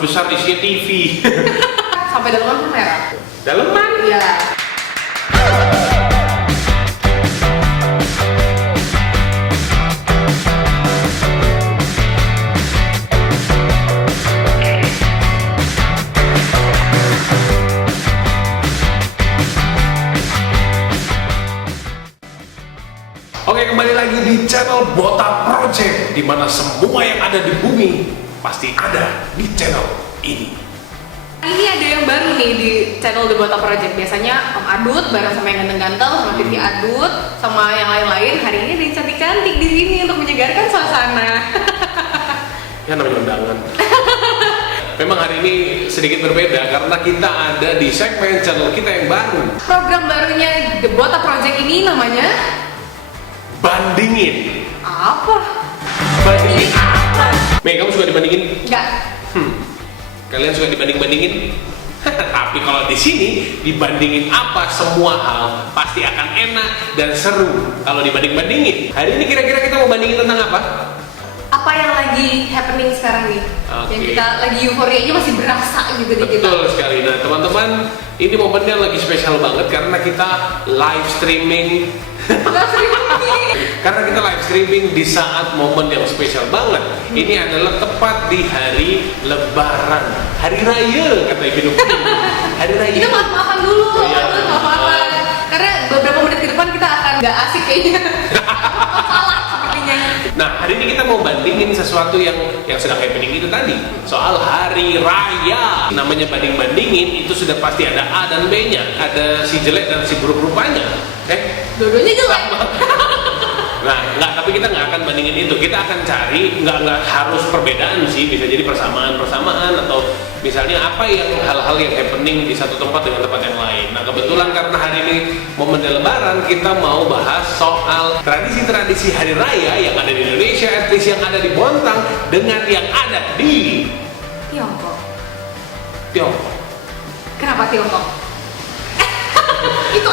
besar isinya TV. Sampai daleman pun merah. Daleman? Iya. Oke, kembali lagi di channel Bota Project, di mana semua yang ada di bumi pasti ada di channel ini. Ini ada yang baru nih di channel The Bota Project. Biasanya Om Adut bareng sama yang ganteng-ganteng, sama Titi Adut, sama yang lain-lain. Hari ini ada yang cantik-cantik di sini untuk menyegarkan suasana. Ya namanya undangan. Memang hari ini sedikit berbeda karena kita ada di segmen channel kita yang baru. Program barunya The Bota Project ini namanya Bandingin. apa? Bandingin apa? Mei, kamu suka dibandingin? Enggak. Kalian suka dibanding-bandingin? Tapi kalau di sini dibandingin apa, semua hal pasti akan enak dan seru kalau dibanding-bandingin. Hari ini kira-kira kita mau bandingin tentang apa? Apa yang lagi happening sekarang nih? Oke. Yang kita lagi euforianya masih berasa gitu di kita. Betul sekali. Nah, teman-teman, ini momennya lagi spesial banget karena kita live streaming. Karena kita live streaming di saat momen yang spesial banget. Ini adalah tepat di hari Lebaran, hari Raya kata Ibu. Hari Raya. Kita maaf-maafan dulu, Oh, iya. maaf-maafan. Karena beberapa menit ke depan kita akan nggak asik kayaknya. Salah sepertinya. Nah, hari ini kita mau bandingin sesuatu yang sedang happening itu tadi, soal hari raya. Namanya banding-bandingin itu sudah pasti ada A dan B-nya, ada si jelek dan si buruk rupanya. Dua-duanya jelek. Nah, tapi kita nggak akan bandingin itu. Kita akan cari, nggak harus perbedaan sih, bisa jadi persamaan atau misalnya apa yang hal-hal yang happening di satu tempat dengan tempat yang lain. Nah, kebetulan karena hari ini momen Lebaran, kita mau bahas soal tradisi-tradisi hari raya yang ada di Indonesia, at least yang ada di Bontang dengan yang ada di Tiongkok. Tiongkok. Kenapa Tiongkok? Itu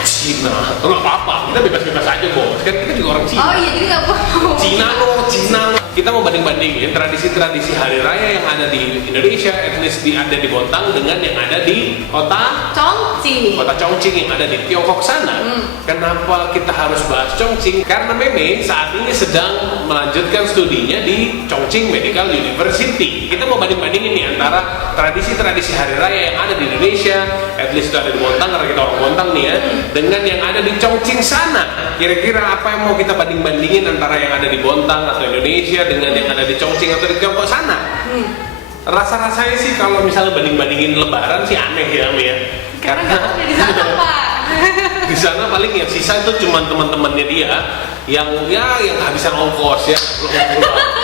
Cina, nggak apa-apa, kita bebas-bebas aja bos, kan kita juga orang Cina. Oh iya, jadi nggak apa-apa. Cina lo. Kita mau banding-bandingin tradisi-tradisi hari raya yang ada di Indonesia, at least ada di Bontang dengan yang ada di kota Chongqing yang ada di Tiongkok sana. Kenapa kita harus bahas Chongqing? Karena Meme saat ini sedang melanjutkan studinya di Chongqing Medical University. Kita mau banding-bandingin nih antara tradisi-tradisi hari raya yang ada di Indonesia, at least itu ada di Bontang karena kita orang Bontang nih ya, dengan yang ada di Chongqing sana. Kira-kira apa yang mau kita banding-bandingin antara yang ada di Bontang atau Indonesia dengan yang ada di Chongqing atau di Tiongkok sana? Rasa-rasanya sih kalau misalnya banding-bandingin Lebaran sih aneh ya, Mi ya. Karena nggak ada di sana, Pak. Di sana paling yang sisa itu cuma teman-temannya dia yang kehabisan ongkos ya.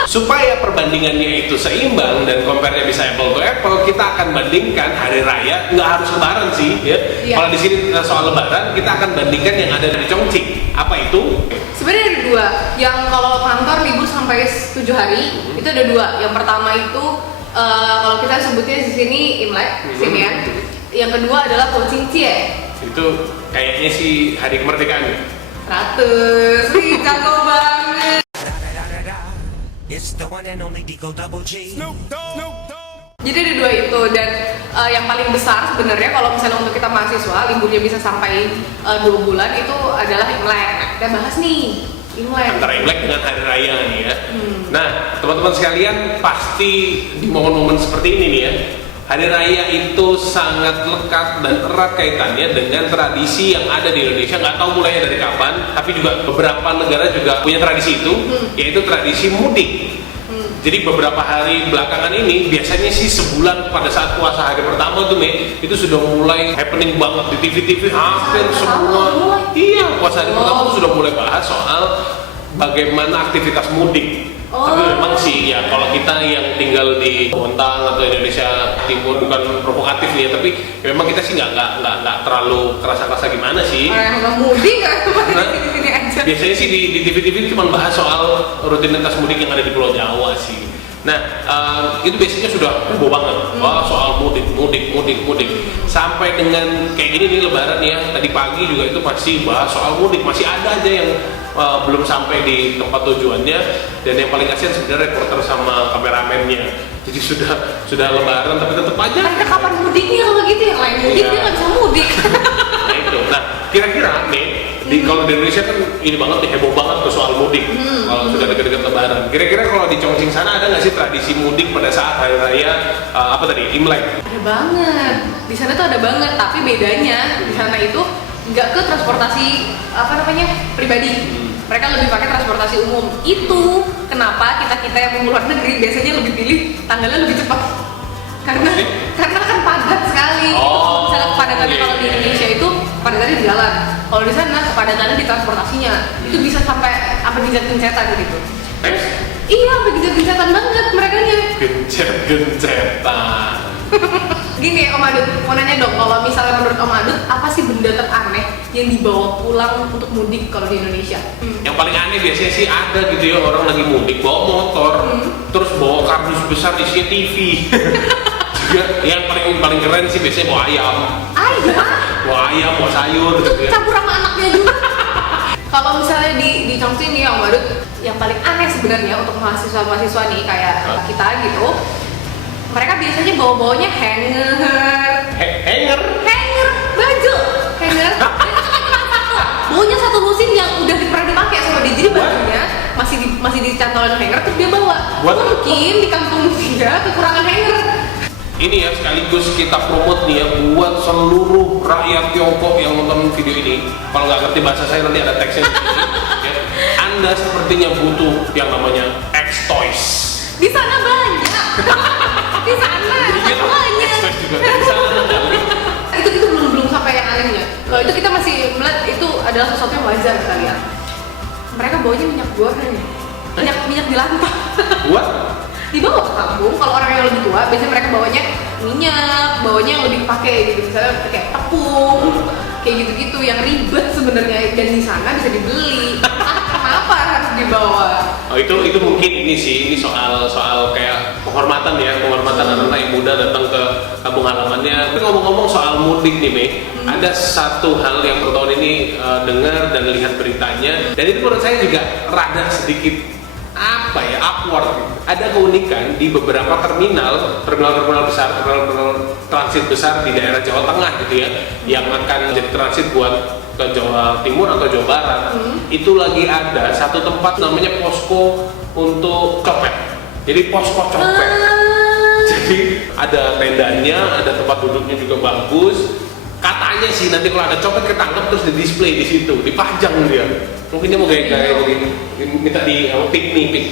Supaya perbandingannya itu seimbang dan compare-nya bisa apple to apple, kita akan bandingkan hari raya, nggak harus Lebaran sih ya. Iya. Kalau di sini soal Lebaran, kita akan bandingkan yang ada di Chongqing. Apa itu? Sebenarnya ada dua. Yang kalau kantor libur sampai 7 hari, itu ada dua. Yang pertama itu kalau kita sebutnya di sini Imlek, Sinian. Yang kedua adalah Pocingcie. Itu kayaknya sih hari kemerdekaan ya? 100, wih jago banget. It's the one and only Digo Double G. Jadi ada dua itu, dan yang paling besar sebenarnya kalau misalnya untuk kita mahasiswa liburnya bisa sampai 2 bulan itu adalah Imlek. Nah, kita bahas nih Imlek. Antara Imlek dengan hari raya nih ya. Nah, teman-teman sekalian, pasti di momen-momen seperti ini nih ya, hari raya itu sangat lekat dan erat kaitannya dengan tradisi yang ada di Indonesia. Nggak tahu mulainya dari kapan, tapi juga beberapa negara juga punya tradisi itu, yaitu tradisi mudik. Jadi beberapa hari belakangan ini, biasanya sih sebulan pada saat puasa hari pertama tuh Mei, itu sudah mulai happening banget di TV-TV hampir semua. Iya, puasa hari pertama tuh sudah mulai bahas soal bagaimana aktivitas mudik. Tapi memang sih ya, kalau kita yang tinggal di Bontang atau Indonesia Timur, bukan provokatif nih ya, tapi ya memang kita sih nggak terlalu kerasa gimana sih. Orang yang nggak mudik kan di sini aja. Biasanya sih di TV-TV cuma bahas soal rutinitas mudik yang ada di Pulau Jawa sih. Nah, itu biasanya sudah heboh banget. Wah, soal mudik. Sampai dengan kayak gini nih Lebaran ya. Tadi pagi juga itu masih bahas soal mudik. Masih ada aja yang belum sampai di tempat tujuannya. Dan yang paling kasihan sebenarnya reporter sama kameramennya. Jadi sudah Lebaran tapi tetap aja. Mereka kapan mudiknya kalau gitu, yang lain mudik dia nggak bisa mudik. Nah itu. Nah, kira-kira nih kalau di Indonesia kan ini banget nih, heboh banget tuh soal mudik. Kalau sudah dekat-dekat Lebaran. Kira-kira kalau di Chongqing sana ada nggak sih tradisi mudik pada saat hari raya Imlek? Ada banget. Di sana tuh ada banget, tapi bedanya di sana itu nggak ke transportasi pribadi. Mereka lebih pakai transportasi umum. Itu kenapa kita yang mau luar negeri biasanya lebih pilih tanggalnya lebih cepat. Karena kan padat sekali. Misalnya kepadatannya kalau di Indonesia itu padatannya di jalan. Kalau di sana kepadatannya di transportasinya. Itu bisa sampai gencet-gencetan gitu. Terus iya, sampai gencet-gencetan banget merekanya. Gencet-gencetan. Gini Om Adut, mau nanya dong, kalau misalnya menurut Om Adut, apa sih benda teraneh yang dibawa pulang untuk mudik kalau di Indonesia? Yang paling aneh biasanya sih ada gitu ya, orang lagi mudik bawa motor, terus bawa kardus besar isinya TV. Juga yang paling keren sih biasanya bawa ayam. Ayam, bawa sayur Itu gitu ya. campur sama anaknya juga. Kalau misalnya di Chongqing nih Om Adut, yang paling aneh sebenarnya untuk mahasiswa nih kayak kita gitu, mereka biasanya bawa-bawanya hanger, baju, hanger. Dan itu kan cuma satu, baunya satu musim yang udah pernah dipakai sama dia, jadi bajunya masih dicantolin hanger terus dia bawa. Mungkin di kampung dia kekurangan hanger. Ini ya sekaligus kita promote nih ya buat seluruh rakyat Tiongkok yang nonton video ini. Kalau nggak ngerti bahasa saya nanti ada teksnya di sini. Ya. Anda sepertinya butuh yang namanya X-Toys. Di sana banyak. Di sana banyak. X-Toys juga di sana. Itu belum sampai yang anehnya. Kalau itu kita masih melihat itu adalah sesuatu yang wajar kita lihat. Mereka bawanya minyak goreng, minyak di lantai. Buat? Dibawa ke kampung. Kalau orang yang lebih tua, biasanya mereka bawanya minyak, bawanya yang lebih dipakai gitu, misalnya kayak tepung, kayak gitu-gitu yang ribet sebenarnya, dan di sana bisa dibeli. Kenapa harus dibawa? Oh itu mungkin ini soal kayak penghormatan anak-anak yang muda datang ke kampung halamannya. Tapi ngomong-ngomong soal mudik nih Mei, ada satu hal yang tahun ini dengar dan lihat beritanya, dan itu menurut saya juga rada sedikit awkward. Ada keunikan di beberapa terminal besar, terminal transit besar di daerah Jawa Tengah gitu ya, yang akan jadi transit buat ke Jawa Timur atau Jawa Barat. Itu lagi ada satu tempat namanya posko untuk copet. Jadi posko copet. Jadi ada tendanya, ada tempat duduknya juga bagus. Katanya sih nanti kalau ada copet ketangkep terus di display di situ, dipajang dia. Mungkin dia mau gaya-gaya jadi minta di pick me.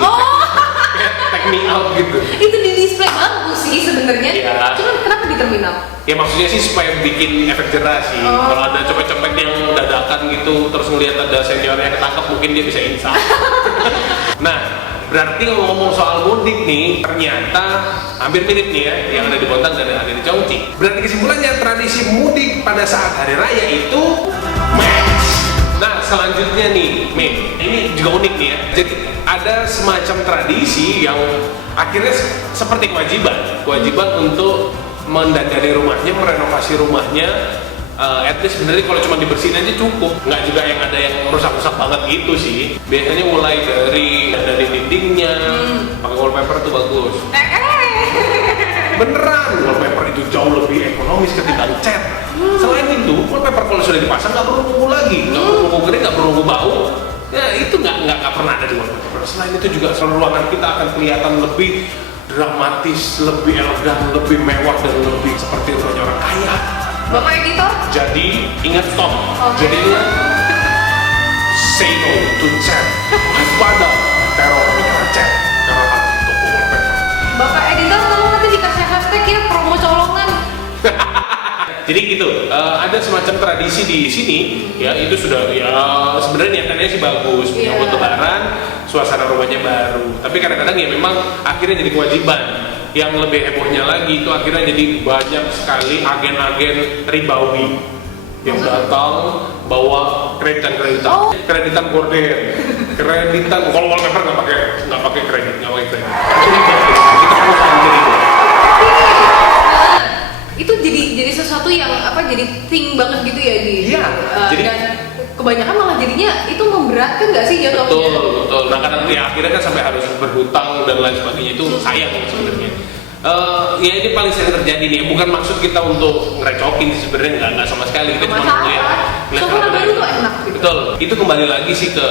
Take me out gitu. Itu di display bagus sih sebenarnya. Iya. Cuman kenapa di terminal? Ya maksudnya sih supaya bikin efek jerah sih. Kalau ada copet-copet yang dadakan gitu terus ngelihat ada seniornya ketangkep, mungkin dia bisa insaf. Nah, berarti ngomong soal mudik nih, ternyata hampir mirip nih ya, yang ada di Bontang dan yang ada di Chongqing. Berarti kesimpulannya tradisi mudik pada saat hari raya itu match. Nah, selanjutnya nih, Mei, ini juga unik nih ya. Jadi ada semacam tradisi yang akhirnya seperti kewajiban untuk mendandani rumahnya, merenovasi rumahnya. At least sebenarnya kalau cuma dibersihin aja cukup, nggak juga yang ada yang rusak-rusak banget gitu sih. Biasanya mulai dari dindingnya, pakai wallpaper tuh bagus. Beneran, wallpaper itu jauh lebih ekonomis ketimbang cat. Selain itu, wallpaper kalau sudah dipasang nggak perlu nunggu lagi, nggak perlu nunggu kering, nggak perlu nunggu bau. Ya itu nggak pernah ada di wallpaper. Selain itu juga seluruh ruangan kita akan kelihatan lebih dramatis, lebih elegan, lebih mewah dan lebih seperti rumahnya orang kaya. Bapak editor? Jadi ingat stop. Okay. Jadi ingat say no to chat. Waspada teror karena chat, karena toko wallpaper. Bapak editor, tolong nanti dikasih hashtag ya promo colongan. Jadi gitu, ada semacam tradisi di sini, ya itu sudah ya sebenarnya niatannya sih bagus, menyambut Lebaran, suasana rumahnya baru. Tapi kadang-kadang ya memang akhirnya jadi kewajiban. Yang lebih hebohnya lagi itu akhirnya jadi banyak sekali agen-agen ribawi yang datang bawa kreditan gorden, kreditan kalau wallpaper nggak pakai kredit, nggak sih jatuhnya? Betul. Nah kadang ya akhirnya kan sampai harus berhutang dan lain sebagainya, itu sayang sebenarnya. Ya ini paling sering terjadi nih, bukan maksud kita untuk ngerecokin sih sebenarnya, nggak sama sekali, kita cuma mau ya Suasana baru tuh enak gitu. betul, itu kembali lagi sih ke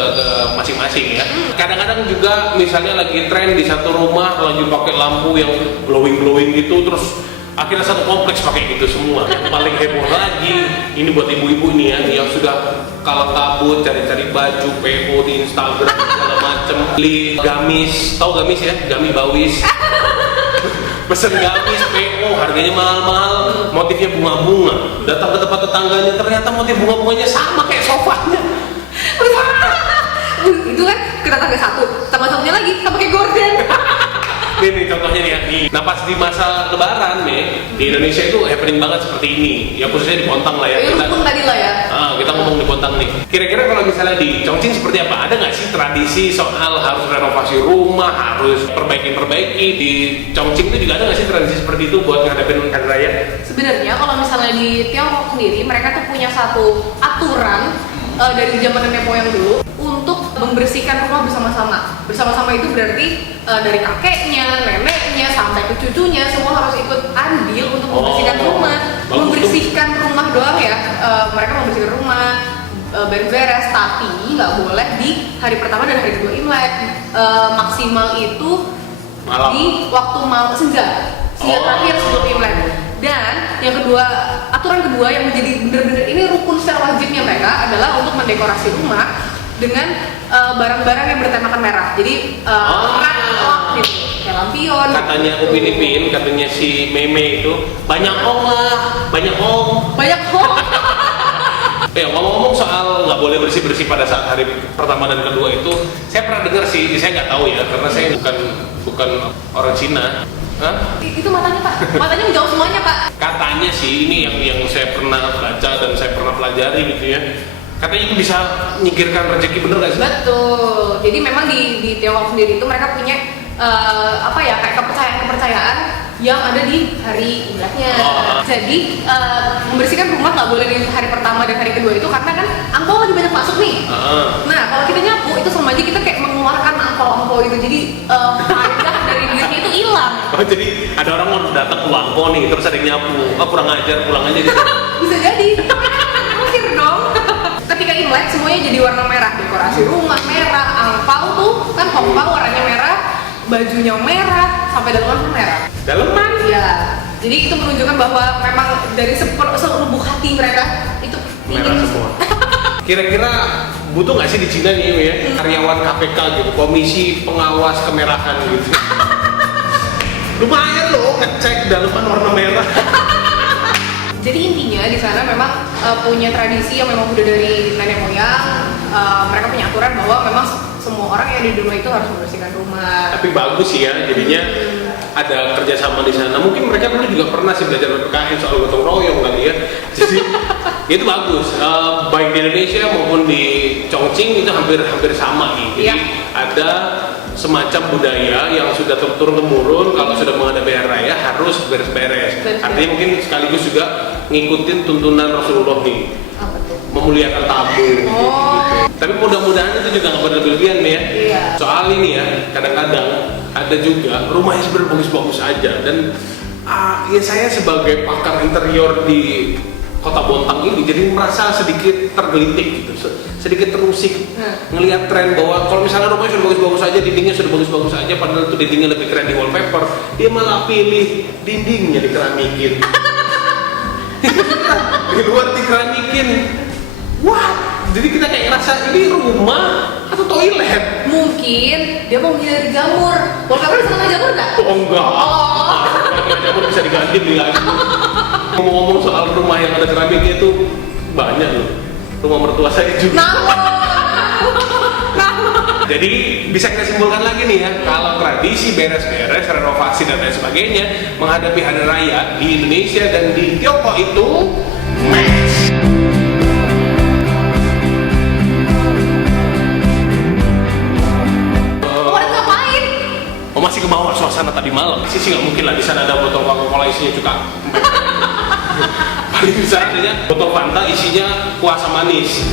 masing-masing ya. Kadang-kadang juga misalnya lagi tren di satu rumah lagi pakai lampu yang glowing gitu, terus akhirnya satu kompleks pakai gitu semua. Yang paling heboh lagi ini buat ibu-ibu nih ya, yang sudah kalah kabut cari-cari baju PO di Instagram segala macem, beli gamis, tahu gamis ya, gami bawis. Pesen gamis PO harganya mahal-mahal, motifnya bunga-bunga, datang ke tempat tetangganya ternyata motif bunga-bunganya sama kayak sofanya. Itu kan ke tetangga satu, sama satunya lagi sama kayak gorden. Nih contohnya nih ya, nah pas di masa lebaran nih di Indonesia itu happening banget seperti ini ya, khususnya di Bontang lah ya. Rukun tadi lah ya. Kita ngomong di Bontang nih, kira-kira kalau misalnya di Chongqing seperti apa? Ada nggak sih tradisi soal harus renovasi rumah, harus perbaiki? Di Chongqing itu juga ada nggak sih tradisi seperti itu buat ngadepin hari raya? Sebenarnya kalau misalnya di Tiongkok sendiri, mereka tuh punya satu aturan dari zaman nenek moyang dulu untuk membersihkan rumah bersama-sama. Bersama-sama itu berarti dari kakeknya, neneknya, sampai ke cucunya semua harus ikut andil untuk membersihkan rumah. Membersihkan rumah doang ya, mereka membersihkan rumah, beres-beres, tapi nggak boleh di hari pertama dan hari kedua Imlek. Maksimal itu Malam. di waktu malam senja terakhir sebelum Imlek. Dan yang kedua, aturan kedua yang menjadi benar-benar ini rukun secara wajibnya mereka adalah untuk mendekorasi rumah dengan barang-barang yang bertemakan merah. Jadi rak gitu, kayak lampion. Katanya Upin Ipin, katanya si Meme itu banyak ong lah, banyak ong. Banyak hong. Ngomong-ngomong soal nggak boleh bersih-bersih pada saat hari pertama dan kedua itu, saya pernah dengar sih, saya nggak tahu ya, karena saya bukan orang Cina. Hah? Itu matanya Pak, matanya menjawab semuanya Pak. Katanya sih ini yang saya pernah baca dan saya pernah pelajari gitu ya. Katanya itu bisa nyingkirkan rezeki, bener nggak sih? Betul. Jadi memang di Tiongkok sendiri itu mereka punya kayak kepercayaan yang ada di hari Imleknya. Jadi membersihkan rumah nggak boleh di hari pertama dan hari kedua itu karena kan angpau lagi banyak masuk nih. Nah kalau kita nyapu itu sama aja kita kayak mengeluarkan angpau gitu. Jadi faedah dari duitnya itu hilang. Jadi ada orang mau datang ke Wangpo nih, terus ada yang nyapu, kurang ajar, pulang aja gitu. Bisa jadi. Mikir dong. Ketika Imlek semuanya jadi warna merah, dekorasi rumah merah, angpau tuh kan hongpao warnanya merah, bajunya merah, sampai daleman pun merah. Daleman? Iya. Jadi itu menunjukkan bahwa memang dari selubuk hati mereka itu Merah ingin semua. Kira-kira butuh nggak sih di Cina nih ya, karyawan KPK gitu, komisi pengawas kemerahan gitu. Lumayan loh ngecek daleman warna merah. Jadi intinya di sana memang punya tradisi yang memang udah dari nenek moyang. Mereka punya aturan bahwa memang semua orang yang ada di rumah itu harus membersihkan rumah. Tapi bagus sih ya, jadinya ada kerjasama di sana. Mungkin mereka dulu juga pernah sih belajar PPKN soal gotong royong kali ya. Jadi itu bagus. Baik di Indonesia maupun di Chongqing itu hampir sama nih. Jadi ada semacam budaya yang sudah turun temurun, kalau sudah menghadapi hari raya harus beres-beres. Artinya mungkin sekaligus juga ngikutin tuntunan Rasulullah nih, memuliakan tamu gitu. Tapi mudah-mudahan itu juga nggak berlebihan nih ya. Soal ini ya, kadang-kadang ada juga rumahnya sebenarnya bagus-bagus aja dan ya saya sebagai pakar interior di Kota Bontang ini jadi merasa sedikit tergelitik gitu, sedikit terusik ngelihat tren bahwa kalau misalnya rumahnya sudah bagus-bagus aja, dindingnya sudah bagus-bagus aja, padahal itu dindingnya lebih keren di wallpaper, dia malah pilih dindingnya dikeramikin. Di luar dikeramikin. Wah, jadi kita kayak ngerasa ini rumah atau toilet? Mungkin dia mau menghindari jamur. Wallpaper bisa kena jamur nggak? Oh enggak. Jamur bisa diganti beli lagi. Ngomong-ngomong soal rumah yang ada keramiknya itu banyak loh. Rumah mertua saya juga. Jadi bisa kita simpulkan lagi nih ya, kalau tradisi beres-beres, renovasi dan lain sebagainya menghadapi hari raya di Indonesia dan di Tiongkok itu match. Masih ke bawah suasana tadi malam. Sih nggak mungkin lah di sana ada botol Coca-Cola isinya cuka. Paling bisa adanya botol Fanta isinya kuah sama manis.